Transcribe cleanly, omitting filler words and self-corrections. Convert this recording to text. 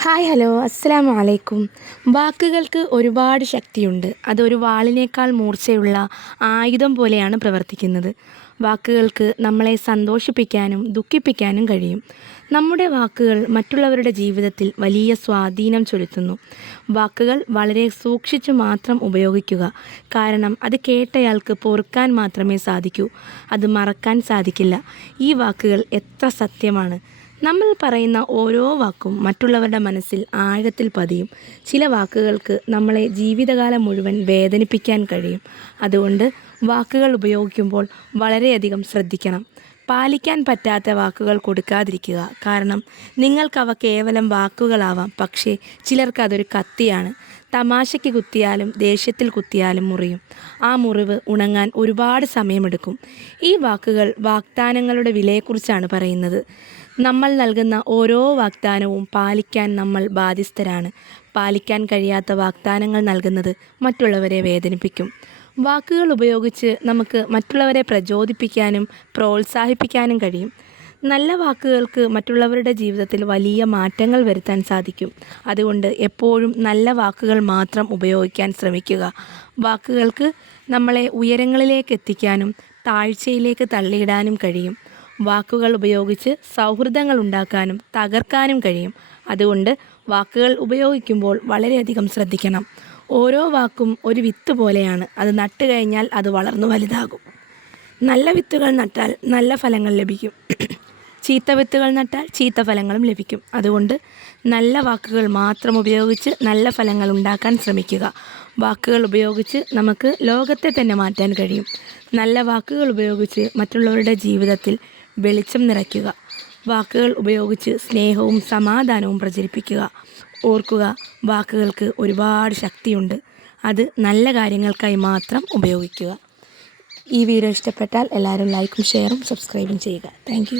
Hi hello അസ്സലാമു അലൈക്കും. വാക്കുകൾക്ക് ഒരുപാട് ശക്തിയുണ്ട്. അതൊരു വാളിനേക്കാൾ മൂർച്ചയുള്ള ആയുധം പോലെയാണ് പ്രവർത്തിക്കുന്നത്. വാക്കുകൾക്ക് നമ്മളെ സന്തോഷിപ്പിക്കാനും ദുഃഖിപ്പിക്കാനും കഴിയും. നമ്മുടെ വാക്കുകൾ മറ്റുള്ളവരുടെ ജീവിതത്തിൽ വലിയ സ്വാധീനം ചെലുത്തുന്നു. വാക്കുകൾ വളരെ സൂക്ഷിച്ചു മാത്രം ഉപയോഗിക്കുക. കാരണം അത് കേട്ടയാൾക്ക് പൊറുക്കാൻ മാത്രമേ സാധിക്കൂ, അത് മറക്കാൻ സാധിക്കില്ല. ഈ വാക്കുകൾ എത്ര സത്യമാണ്! നമ്മൾ പറയുന്ന ഓരോ വാക്കും മറ്റുള്ളവരുടെ മനസ്സിൽ ആഴത്തിൽ പതിയും. ചില വാക്കുകൾക്ക് നമ്മളെ ജീവിതകാലം മുഴുവൻ വേദനിപ്പിക്കാൻ കഴിയും. അതുകൊണ്ട് വാക്കുകൾ ഉപയോഗിക്കുമ്പോൾ വളരെയധികം ശ്രദ്ധിക്കണം. പാലിക്കാൻ പറ്റാത്ത വാക്കുകൾ കൊടുക്കാതിരിക്കുക. കാരണം നിങ്ങൾക്കവ കേവലം വാക്കുകളാവാം, പക്ഷേ ചിലർക്കതൊരു കത്തിയാണ്. തമാശയ്ക്ക് കുത്തിയാലും ദേഷ്യത്തിൽ കുത്തിയാലും മുറിയും. ആ മുറിവ് ഉണങ്ങാൻ ഒരുപാട് സമയമെടുക്കും. ഈ വാക്കുകൾ വാഗ്ദാനങ്ങളുടെ വിലയെക്കുറിച്ചാണ് പറയുന്നത്. നമ്മൾ നൽകുന്ന ഓരോ വാഗ്ദാനവും പാലിക്കാൻ നമ്മൾ ബാധ്യസ്ഥരാണ്. പാലിക്കാൻ കഴിയാത്ത വാഗ്ദാനങ്ങൾ നൽകുന്നത് മറ്റുള്ളവരെ വേദനിപ്പിക്കും. വാക്കുകൾ ഉപയോഗിച്ച് നമുക്ക് മറ്റുള്ളവരെ പ്രചോദിപ്പിക്കാനും പ്രോത്സാഹിപ്പിക്കാനും കഴിയും. നല്ല വാക്കുകൾക്ക് മറ്റുള്ളവരുടെ ജീവിതത്തിൽ വലിയ മാറ്റങ്ങൾ വരുത്താൻ സാധിക്കും. അതുകൊണ്ട് എപ്പോഴും നല്ല വാക്കുകൾ മാത്രം ഉപയോഗിക്കാൻ ശ്രമിക്കുക. വാക്കുകൾക്ക് നമ്മളെ ഉയരങ്ങളിലേക്ക് എത്തിക്കാനും താഴ്ചയിലേക്ക് തള്ളിയിടാനും കഴിയും. വാക്കുകൾ ഉപയോഗിച്ച് സൗഹൃദങ്ങൾ ഉണ്ടാക്കാനും തകർക്കാനും കഴിയും. അതുകൊണ്ട് വാക്കുകൾ ഉപയോഗിക്കുമ്പോൾ വളരെയധികം ശ്രദ്ധിക്കണം. ഓരോ വാക്കും ഒരു വിത്ത് പോലെയാണ്. അത് നട്ടു കഴിഞ്ഞാൽ അത് വളർന്നു വലുതാകും. നല്ല വിത്തുകൾ നട്ടാൽ നല്ല ഫലങ്ങൾ ലഭിക്കും. ചീത്ത വിത്തുകൾ നട്ടാൽ ചീത്ത ഫലങ്ങളും ലഭിക്കും. അതുകൊണ്ട് നല്ല വാക്കുകൾ മാത്രം ഉപയോഗിച്ച് നല്ല ഫലങ്ങൾ ഉണ്ടാക്കാൻ ശ്രമിക്കുക. വാക്കുകൾ ഉപയോഗിച്ച് നമുക്ക് ലോകത്തെ തന്നെ മാറ്റാൻ കഴിയും. നല്ല വാക്കുകൾ ഉപയോഗിച്ച് മറ്റുള്ളവരുടെ ജീവിതത്തിൽ വെളിച്ചം നിറയ്ക്കുക. വാക്കുകൾ ഉപയോഗിച്ച് സ്നേഹവും സമാധാനവും പ്രചരിപ്പിക്കുക. ഓർക്കുക, വാക്കുകൾക്ക് ഒരുപാട് ശക്തിയുണ്ട്. അത് നല്ല കാര്യങ്ങൾക്കായി മാത്രം ഉപയോഗിക്കുക. ഈ വീഡിയോ ഇഷ്ടപ്പെട്ടാൽ എല്ലാവരും ലൈക്കും ഷെയറും സബ്സ്ക്രൈബും ചെയ്യുക. താങ്ക്